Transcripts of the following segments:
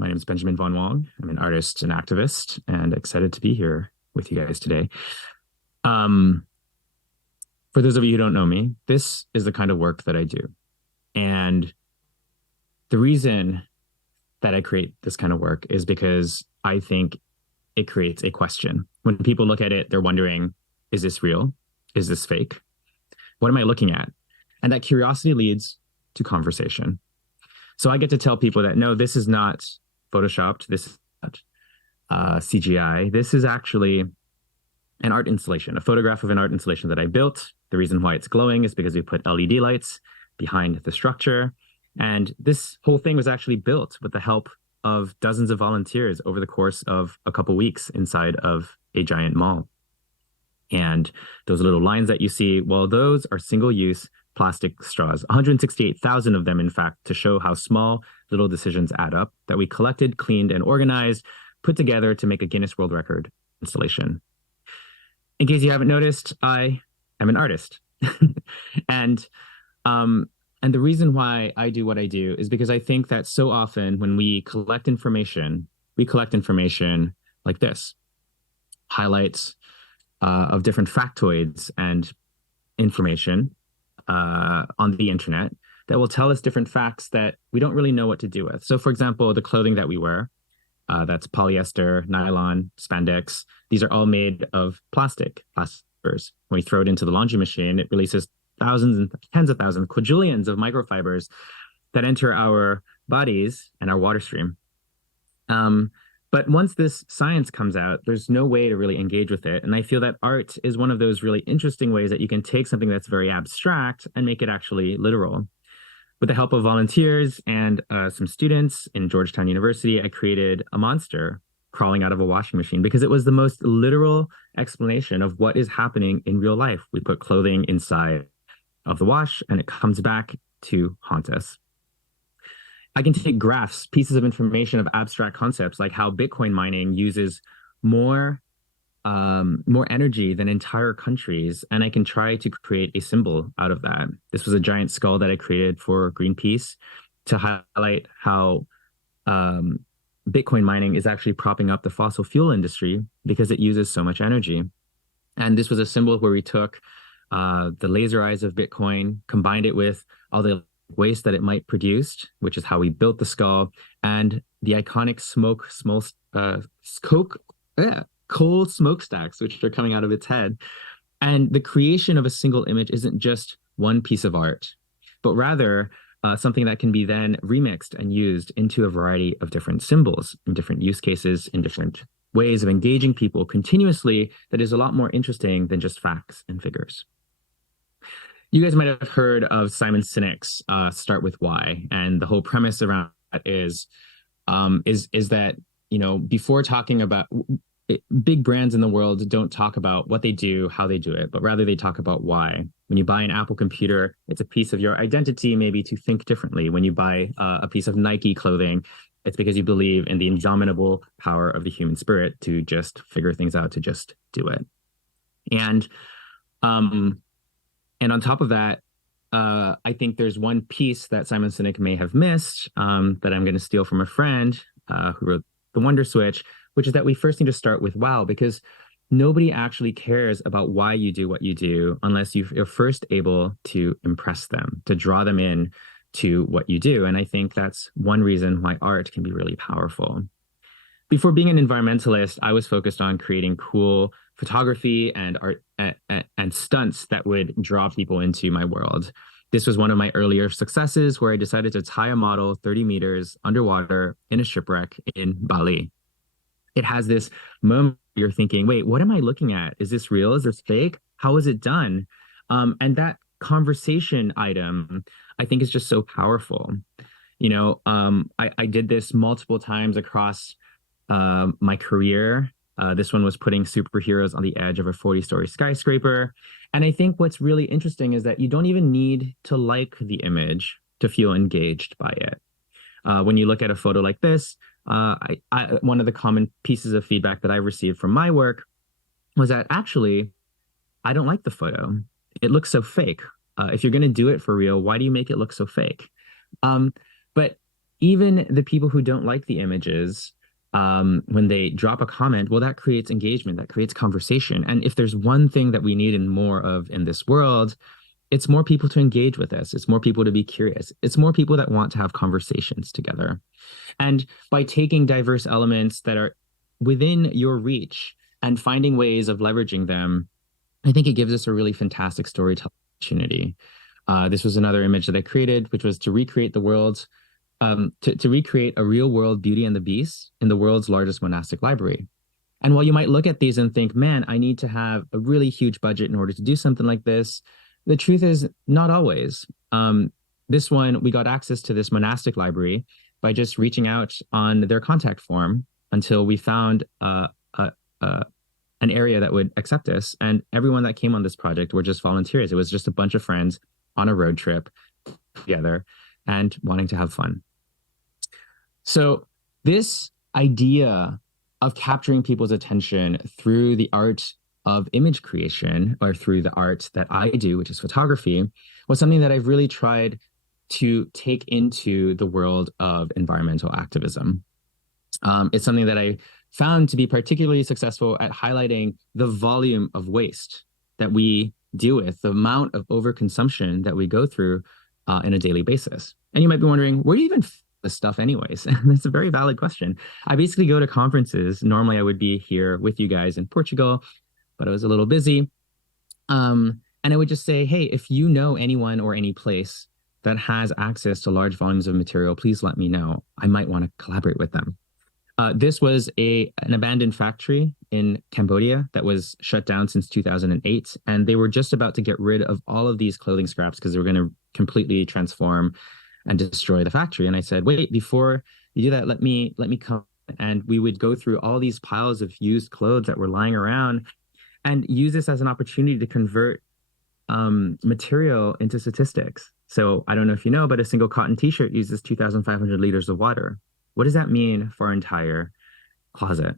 My name is Benjamin Von Wong. I'm an artist and activist and excited to be here with you guys today. Um, for those of you who don't know me, this is the kind of work that I do. And the reason that I create this kind of work is because I think it creates a question. When people look at it, they're wondering, is this real? Is this fake? What am I looking at? And that curiosity leads to conversation. So I get to tell people that, no, this is not Photoshopped. This is not CGI. This is actually an art installation, a photograph of an art installation that I built. The reason why it's glowing is because we put LED lights behind the structure. And this whole thing was actually built with the help of dozens of volunteers over the course of a couple weeks inside of a giant mall. And those little lines that you see, well, those are single-use plastic straws, 168,000 of them, in fact, to show how small little decisions add up that we collected, cleaned, and organized, put together to make a Guinness World Record installation. In case you haven't noticed, I am an artist. and and the reason why I do what I do is because I think that so often when we collect information like this, highlights of different factoids and information on the internet that will tell us different facts that we don't really know what to do with. So, for example, the clothing that we wear, that's polyester, nylon, spandex. These are all made of plastic fibers. When we throw it into the laundry machine, it releases thousands and tens of thousands, quadrillions of microfibers that enter our bodies and our water stream. But once this science comes out, there's no way to really engage with it. And I feel that art is one of those really interesting ways that you can take something that's very abstract and make it actually literal. With the help of volunteers and some students in Georgetown University, I created a monster crawling out of a washing machine because it was the most literal explanation of what is happening in real life. We put clothing inside of the wash and it comes back to haunt us. I can take graphs, pieces of information of abstract concepts like how Bitcoin mining uses more energy than entire countries, and I can try to create a symbol out of that. This was a giant skull that I created for Greenpeace to highlight how Bitcoin mining is actually propping up the fossil fuel industry because it uses so much energy. And this was a symbol where we took the laser eyes of Bitcoin, combined it with all the waste that it might produce, which is how we built the skull, and the iconic coal smokestacks, which are coming out of its head. And the creation of a single image isn't just one piece of art, but rather something that can be then remixed and used into a variety of different symbols, in different use cases, in different ways of engaging people continuously that is a lot more interesting than just facts and figures. You guys might have heard of Simon Sinek's Start With Why, and the whole premise around that is that, you know, before talking about big brands in the world don't talk about what they do, how they do it, but rather they talk about why. When you buy an Apple computer, it's a piece of your identity, maybe to think differently. When you buy a piece of Nike clothing, it's because you believe in the indomitable power of the human spirit to just figure things out, to just do it. And on top of that, I think there's one piece that Simon Sinek may have missed that I'm going to steal from a friend who wrote The Wonder Switch, which is that we first need to start with wow, because nobody actually cares about why you do what you do unless you're first able to impress them, to draw them in to what you do. And I think that's one reason why art can be really powerful. Before being an environmentalist, I was focused on creating cool photography and art and stunts that would draw people into my world. This was one of my earlier successes where I decided to tie a model 30 meters underwater in a shipwreck in Bali. It has this moment where you're thinking, wait, what am I looking at? Is this real? Is this fake? How is it done? And that conversation item, I think, is just so powerful. You know, I did this multiple times across my career. This one was putting superheroes on the edge of a 40-story skyscraper. And I think what's really interesting is that you don't even need to like the image to feel engaged by it. When you look at a photo like this, one of the common pieces of feedback that I received from my work was that actually, I don't like the photo. It looks so fake. If you're going to do it for real, why do you make it look so fake? But even the people who don't like the images, when they drop a comment, well, that creates engagement, that creates conversation. And if there's one thing that we need and more of in this world, it's more people to engage with us. It's more people to be curious. It's more people that want to have conversations together. And by taking diverse elements that are within your reach and finding ways of leveraging them, I think it gives us a really fantastic storytelling opportunity. This was another image that I created, which was to recreate the world, to recreate a real world Beauty and the Beast in the world's largest monastic library. And while you might look at these and think, man, I need to have a really huge budget in order to do something like this, the truth is not always. This one, we got access to this monastic library by just reaching out on their contact form until we found an area that would accept us. And everyone that came on this project were just volunteers. It was just a bunch of friends on a road trip together and wanting to have fun. So this idea of capturing people's attention through the art of image creation, or through the art that I do, which is photography, was something that I've really tried to take into the world of environmental activism. It's something that I found to be particularly successful at highlighting the volume of waste that we deal with, the amount of overconsumption that we go through on a daily basis. And you might be wondering, where do you even this stuff anyways? And that's a very valid question. I basically go to conferences. Normally I would be here with you guys in Portugal, but I was a little busy. And I would just say, hey, if you know anyone or any place that has access to large volumes of material, please let me know. I might want to collaborate with them. This was an abandoned factory in Cambodia that was shut down since 2008. And they were just about to get rid of all of these clothing scraps because they were going to completely transform and destroy the factory. And I said, wait, before you do that, let me come. And we would go through all these piles of used clothes that were lying around and use this as an opportunity to convert material into statistics. So I don't know if you know, but a single cotton t-shirt uses 2,500 liters of water. What does that mean for our entire closet?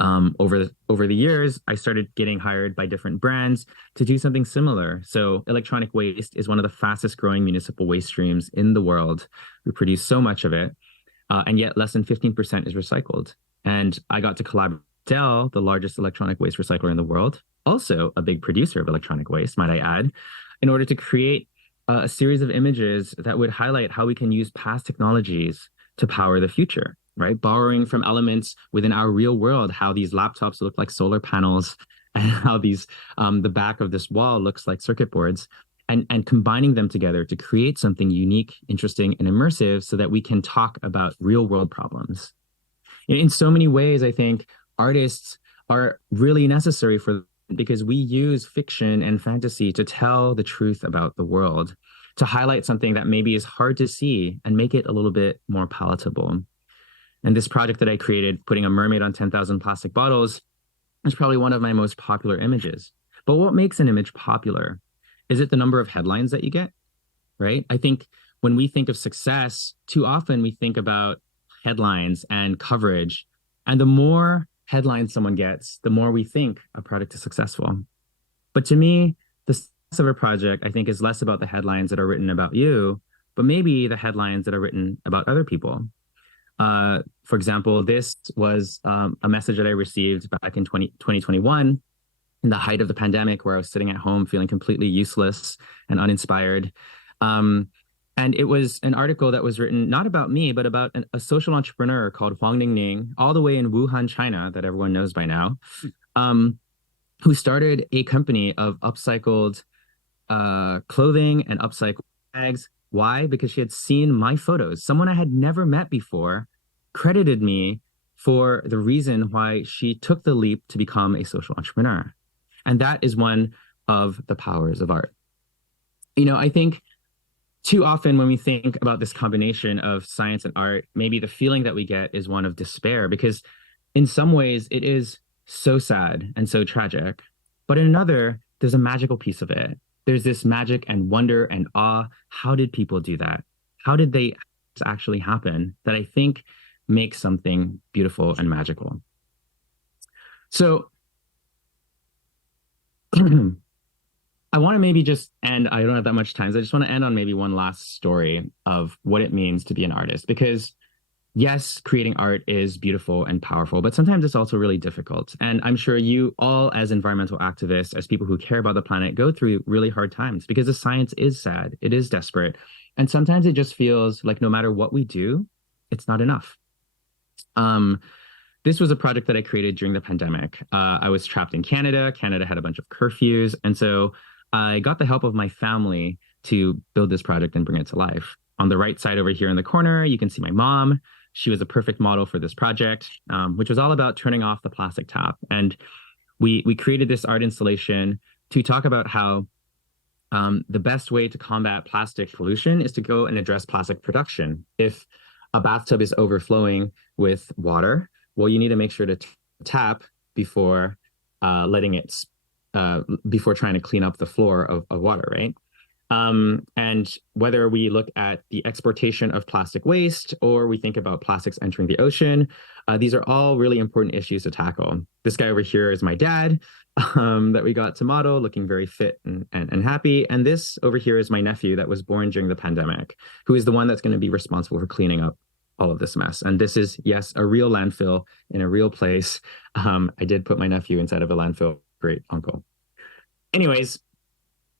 Over the years, I started getting hired by different brands to do something similar. So electronic waste is one of the fastest growing municipal waste streams in the world. We produce so much of it, and yet less than 15% is recycled. And I got to collaborate with Dell, the largest electronic waste recycler in the world, also a big producer of electronic waste, might I add, in order to create a series of images that would highlight how we can use past technologies to power the future, right? Borrowing from elements within our real world, how these laptops look like solar panels and how these the back of this wall looks like circuit boards, and combining them together to create something unique, interesting, and immersive so that we can talk about real world problems. In so many ways, I think artists are really necessary because we use fiction and fantasy to tell the truth about the world, to highlight something that maybe is hard to see and make it a little bit more palatable. And this project that I created, putting a mermaid on 10,000 plastic bottles, is probably one of my most popular images. But what makes an image popular? Is it the number of headlines that you get, right? I think when we think of success, too often we think about headlines and coverage. And the more headlines someone gets, the more we think a product is successful. But to me, the success of a project, I think, is less about the headlines that are written about you, but maybe the headlines that are written about other people. For example, this was a message that I received back in 2021, in the height of the pandemic, where I was sitting at home feeling completely useless and uninspired. And it was an article that was written not about me, but about a social entrepreneur called Wong, all the way in Wuhan, China, that everyone knows by now, who started a company of upcycled clothing and upcycled bags. Why? Because she had seen my photos. Someone I had never met before credited me for the reason why she took the leap to become a social entrepreneur. And that is one of the powers of art. I think too often when we think about this combination of science and art, maybe the feeling that we get is one of despair, because in some ways it is so sad and so tragic. But in another, there's a magical piece of it. There's this magic and wonder and awe. How did people do that? How did they actually happen? That I think makes something beautiful and magical. So I want to maybe just end, I don't have that much time, so I just want to end on maybe one last story of what it means to be an artist. Because yes, creating art is beautiful and powerful, but sometimes it's also really difficult. And I'm sure you all, as environmental activists, as people who care about the planet, go through really hard times because the science is sad, it is desperate. And sometimes it just feels like no matter what we do, it's not enough. Um, this was a project that I created during the pandemic. I was trapped in Canada. Canada had a bunch of curfews. And so I got the help of my family to build this project and bring it to life. On the right side over here in the corner, you can see my mom. She was a perfect model for this project, which was all about turning off the plastic tap. And we created this art installation to talk about how the best way to combat plastic pollution is to go and address plastic production. If a bathtub is overflowing with water, well, you need to make sure to tap before letting it, before trying to clean up the floor of water, right? And whether we look at the exportation of plastic waste or we think about plastics entering the ocean, these are all really important issues to tackle. This guy over here is my dad, that we got to model, looking very fit and happy. And this over here is my nephew that was born during the pandemic, who is the one that's going to be responsible for cleaning up all of this mess. And this is, yes, a real landfill in a real place. I did put my nephew inside of a landfill. Great uncle. Anyways,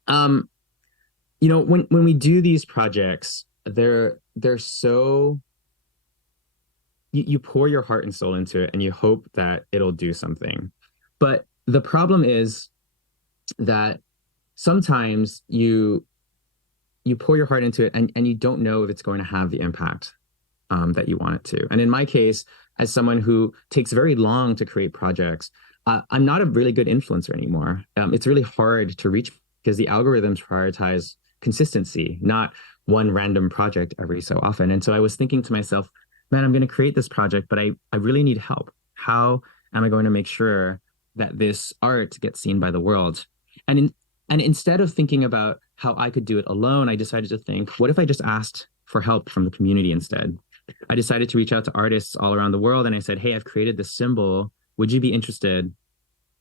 you know, when we do these projects, they're so, you pour your heart and soul into it and you hope that it'll do something. But the problem is that sometimes you pour your heart into it and you don't know if it's going to have the impact that you want it to. And in my case, as someone who takes very long to create projects, I'm not a really good influencer anymore. It's really hard to reach because the algorithms prioritize consistency, not one random project every so often. And so I was thinking to myself, man, I'm going to create this project, but I really need help. How am I going to make sure that this art gets seen by the world? And instead of thinking about how I could do it alone, I decided to think, what if I just asked for help from the community instead? I decided to reach out to artists all around the world. And I said, hey, I've created this symbol. Would you be interested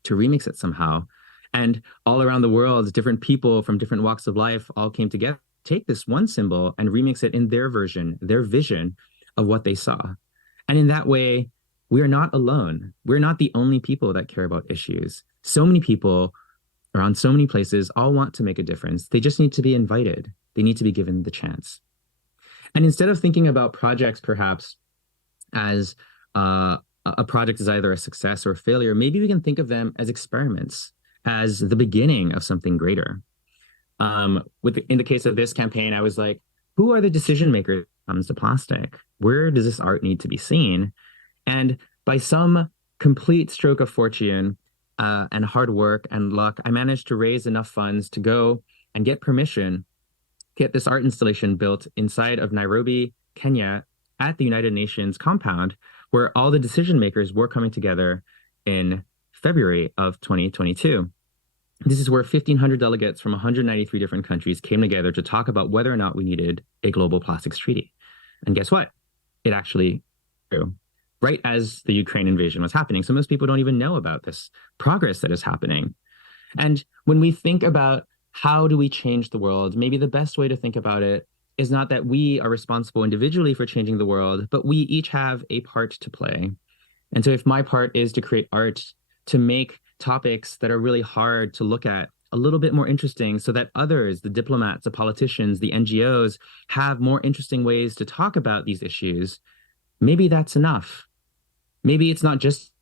to remix it somehow? And all around the world, different people from different walks of life all came together, take this one symbol and remix it in their version, their vision of what they saw. And in that way, we are not alone. We're not the only people that care about issues. So many people around so many places all want to make a difference. They just need to be invited. They need to be given the chance. And instead of thinking about projects perhaps as a project is either a success or a failure, maybe we can think of them as experiments, as the beginning of something greater. In the case of this campaign, I was like, who are the decision makers when it comes to plastic? Where does this art need to be seen? And by some complete stroke of fortune and hard work and luck, I managed to raise enough funds to go and get permission, get this art installation built inside of Nairobi, Kenya, at the United Nations compound, where all the decision makers were coming together in February of 2022. This is where 1,500 delegates from 193 different countries came together to talk about whether or not we needed a global plastics treaty. And guess what? It actually grew right as the Ukraine invasion was happening. So most people don't even know about this progress that is happening. And when we think about how do we change the world, maybe the best way to think about it is not that we are responsible individually for changing the world, but we each have a part to play. And so if my part is to create art, to make topics that are really hard to look at a little bit more interesting so that others, the diplomats, the politicians, the NGOs, have more interesting ways to talk about these issues, maybe that's enough. Maybe it's not just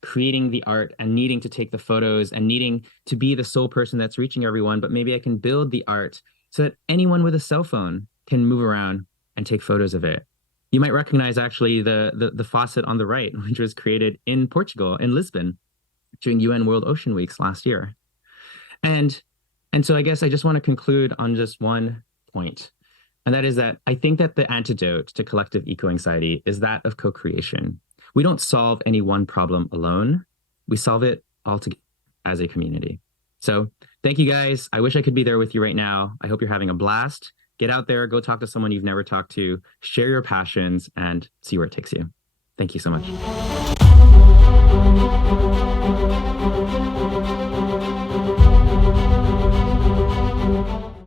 creating the art and needing to take the photos and needing to be the sole person that's reaching everyone, but maybe I can build the art so that anyone with a cell phone can move around and take photos of it. You might recognize actually the faucet on the right, which was created in Portugal, in Lisbon, during UN World Ocean Weeks last year. And so I guess I just want to conclude on just one point. And that is that I think that the antidote to collective eco-anxiety is that of co-creation. We don't solve any one problem alone. We solve it all together as a community. So thank you guys. I wish I could be there with you right now. I hope you're having a blast. Get out there, go talk to someone you've never talked to, share your passions, and see where it takes you. Thank you so much.